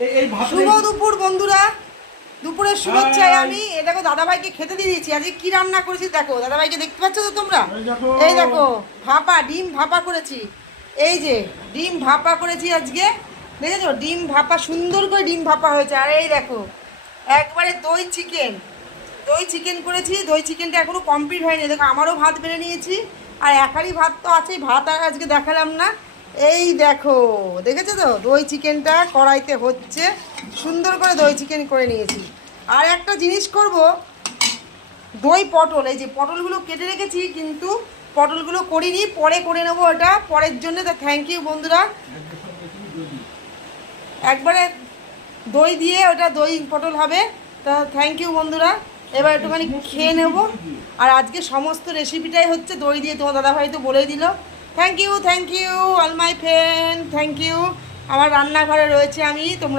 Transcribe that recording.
শুভ দুপুর বন্ধুরা, দুপুরের শুভেচ্ছায় আমি এ দেখো দাদাভাইকে খেতে দিয়ে দিয়েছি। আজকে কি রান্না করেছি দেখো, দাদাভাইকে দেখতে পাচ্ছ তো তোমরা? এই দেখো ভাপা ডিম ভাপা করেছি, এই যে ডিম ভাপা করেছি আজকে, দেখেছো? ডিম ভাপা, সুন্দর করে ডিম ভাপা হয়েছে। আর এই দেখো একবারে দই চিকেন করেছি। দই চিকেনটা এখনো কমপ্লিট হয়নি, দেখো আমারও ভাত বেড়ে নিয়েছি, আর একারই ভাত তো আছেই, ভাত আর আজকে দেখালাম না। এই দেখো, দেখেছো তো দই চিকেনটা কড়াইতে হচ্ছে, সুন্দর করে দই চিকেন করে নিয়েছি। আর একটা জিনিস করব, দই পটল, এই যে পটলগুলো কেটে রেখেছি কিন্তু পটলগুলো করিনি, পরে করে নেবো, ওটা পরের জন্য। তো থ্যাংক ইউ বন্ধুরা, একবারে দই দিয়ে ওটা দই পটল হবে। তো থ্যাংক ইউ বন্ধুরা, এবার একটুখানি খেয়ে নেব। আর আজকে সমস্ত রেসিপিটাই হচ্ছে দই দিয়ে, তোমার দাদাভাই তো বলেই দিল। Thank you all my friend, thank you. আমার রান্নাঘরে রয়েছে আমি, তোমরা